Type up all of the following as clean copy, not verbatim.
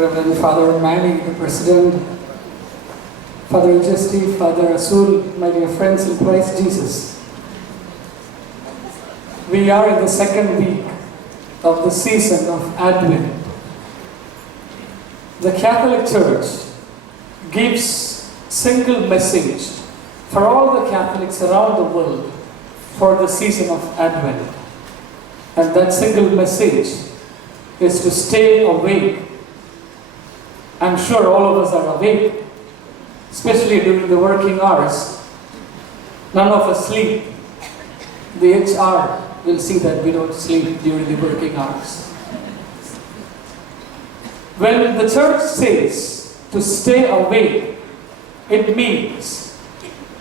Reverend Father Manny, the President, Father Ujesti, Father Asul, my dear friends in Christ Jesus. We are in the second week of the season of Advent. The Catholic Church gives single message for all the Catholics around the world for the season of Advent. And that single message is to stay awake. I'm sure all of us are awake, especially during the working hours. None of us sleep. The HR will see that we don't sleep during the working hours. When the church says to stay awake, it means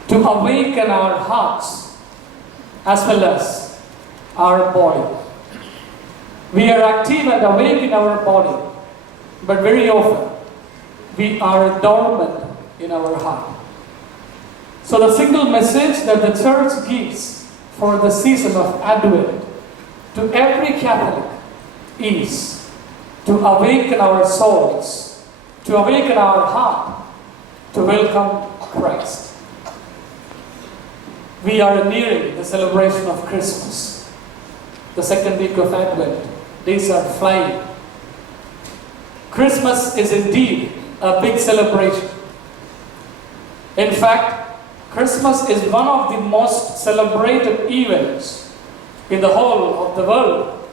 to awaken our hearts as well as our body. We are active and awake in our body, but very often we are dormant in our heart. So the single message that the church gives for the season of Advent to every Catholic is to awaken our souls, to awaken our heart, to welcome Christ. We are nearing the celebration of Christmas, the second week of Advent. Days are flying. Christmas is indeed a big celebration. In fact, Christmas is one of the most celebrated events in the whole of the world.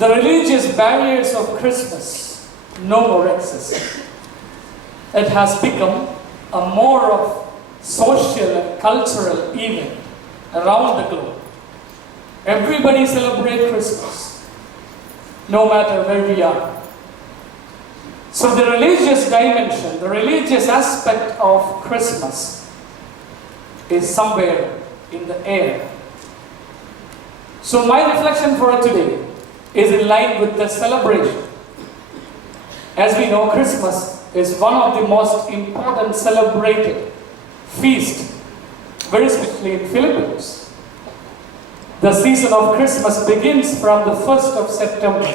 The religious barriers of Christmas no more exist. It has become a more of social and cultural event around the globe. Everybody celebrates Christmas, no matter where we are. So the religious dimension, the religious aspect of Christmas is somewhere in the air. So my reflection for today is in line with the celebration. As we know, Christmas is one of the most important celebrated feast, very especially in Philippines. The season of Christmas begins from the 1st of September,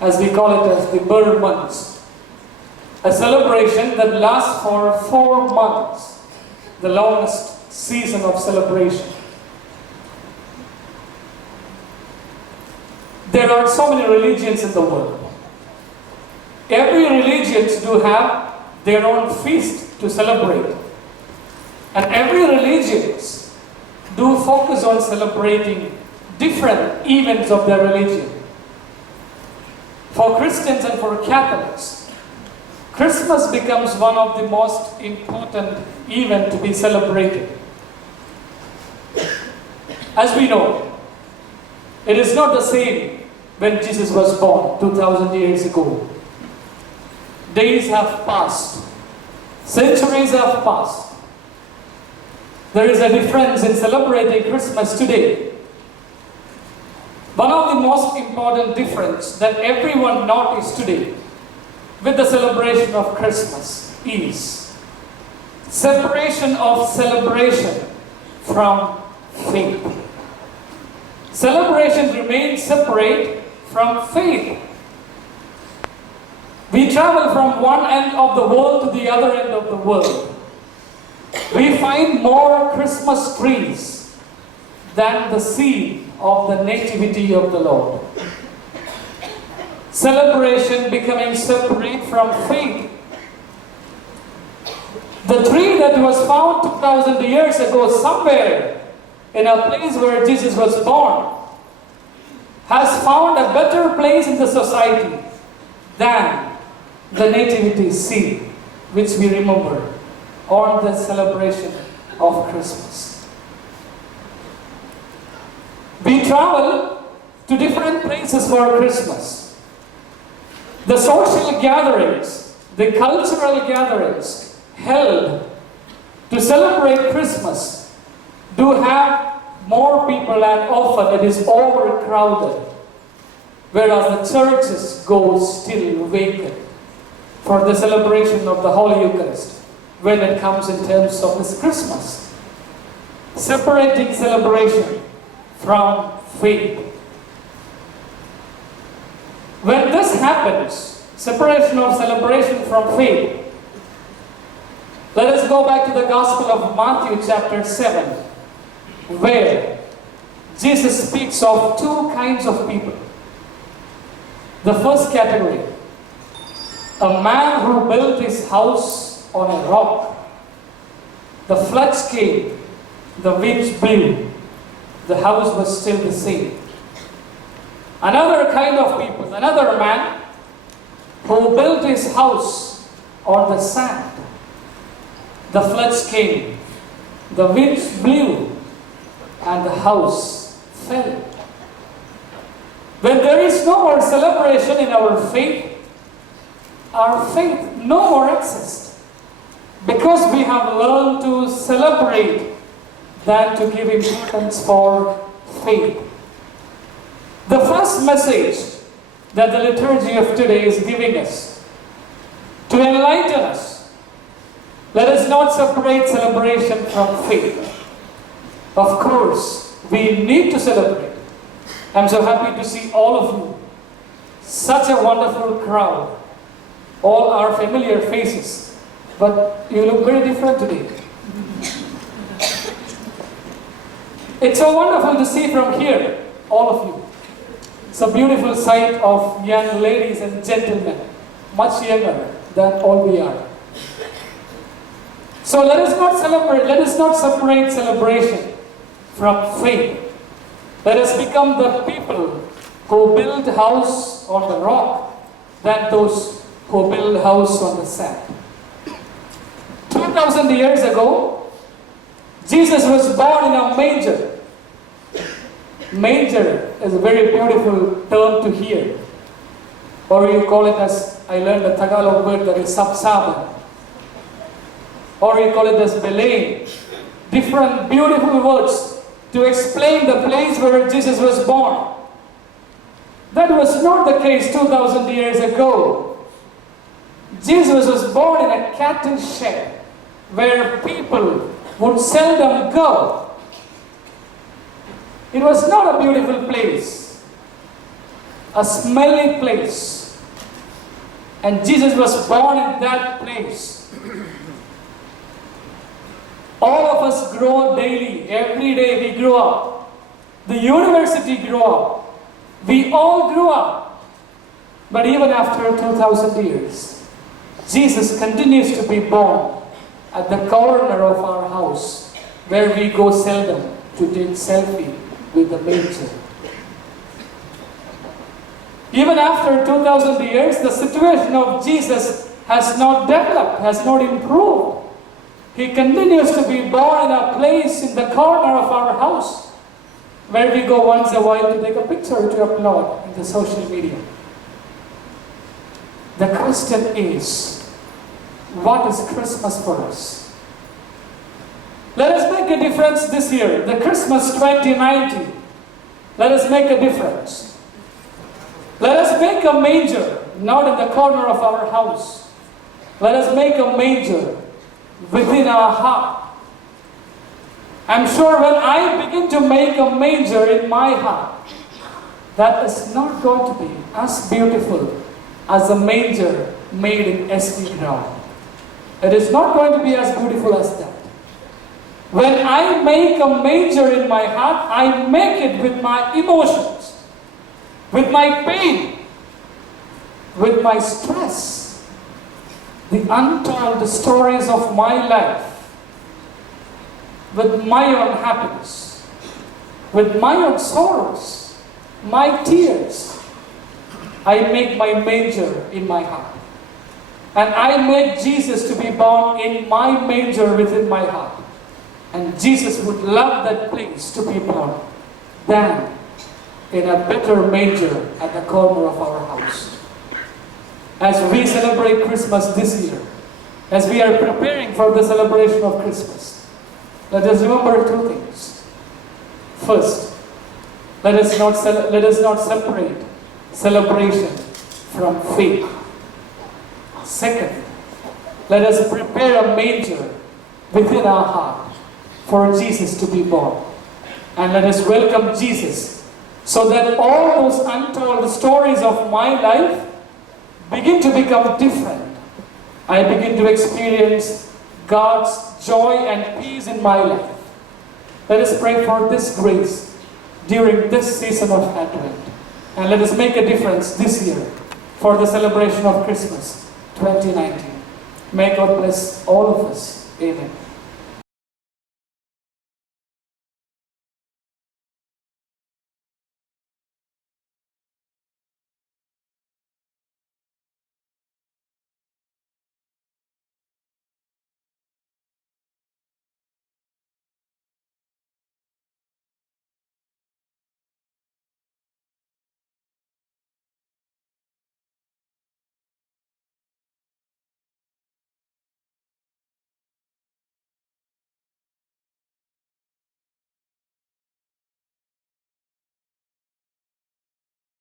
as we call it as the bird months. A celebration that lasts for 4 months, the longest season of celebration. There are so many religions in the world. Every religion do have their own feast to celebrate. And every religion do focus on celebrating different events of their religion. For Christians and for Catholics, Christmas becomes one of the most important events to be celebrated. As we know, it is not the same when Jesus was born 2,000 years ago. Days have passed. Centuries have passed. There is a difference in celebrating Christmas today. One of the most important difference that everyone notices today with the celebration of Christmas is separation of celebration from faith. Celebration remains separate from faith. We travel from one end of the world to the other end of the world. We find more Christmas trees than the scene of the nativity of the Lord. Celebration becoming separate from faith. The tree that was found 2,000 years ago somewhere in a place where Jesus was born has found a better place in the society than the nativity scene, which we remember on the celebration of Christmas. We travel to different places for Christmas. The social gatherings, the cultural gatherings held to celebrate Christmas do have more people and often it is overcrowded, whereas the churches go still vacant for the celebration of the Holy Eucharist when it comes in terms of this Christmas. Separating celebration from faith. When this happens, Separation of celebration from faith. Let us go back to the Gospel of Matthew chapter 7, where Jesus speaks of two kinds of people. The first category, a man who built his house on a rock. The floods came, the winds blew, the house was still the same. Another kind of people, another man who built his house on the sand. The floods came, the winds blew, and the house fell. When there is no more celebration in our faith no more exists. Because we have learned to celebrate than to give importance for faith. The first message that the liturgy of today is giving us, to enlighten us, let us not separate celebration from faith. Of course, we need to celebrate. I'm so happy to see all of you. Such a wonderful crowd. All are familiar faces, but you look very different today. It's so wonderful to see from here, all of you. It's a beautiful sight of young ladies and gentlemen, much younger than all we are. So let us not separate celebration from faith. Let us become the people who build house on the rock than those who build house on the sand. 2,000 years ago, Jesus was born in a manger. Manger is a very beautiful term to hear. Or you call it, as I learned the Tagalog word, that is sapsaban. Or you call it as belain. Different beautiful words to explain the place where Jesus was born. That was not the case 2,000 years ago. Jesus was born in a cattle shed where people would seldom go. It was not a beautiful place, a smelly place. And Jesus was born in that place. All of us grow daily. Every day we grow up. The university grew up. We all grew up. But even after 2,000 years, Jesus continues to be born at the corner of our house, where we go seldom to take selfie with the manger. Even after 2,000 years, the situation of Jesus has not developed, has not improved. He continues to be born in a place in the corner of our house, where we go once in a while to take a picture to upload in the social media. The question is, what is Christmas for us? Let us make a difference this year. The Christmas 2019. Let us make a difference. Let us make a manger, not in the corner of our house. Let us make a manger within our heart. I'm sure when I begin to make a manger in my heart, that is not going to be as beautiful as a manger made in SD ground. It is not going to be as beautiful as that. When I make a manger in my heart, I make it with my emotions, with my pain, with my stress, the untold stories of my life, with my own happiness, with my own sorrows, my tears. I make my manger in my heart. And I make Jesus to be born in my manger within my heart. And Jesus would love that place to be born than in a better manger at the corner of our house. As we celebrate Christmas this year, as we are preparing for the celebration of Christmas, let us remember two things. First, let us not separate celebration from faith. Second, let us prepare a manger within our heart for Jesus to be born. And let us welcome Jesus so that all those untold stories of my life begin to become different. I begin to experience God's joy and peace in my life. Let us pray for this grace during this season of Advent. And let us make a difference this year for the celebration of Christmas 2019. May God bless all of us. Amen.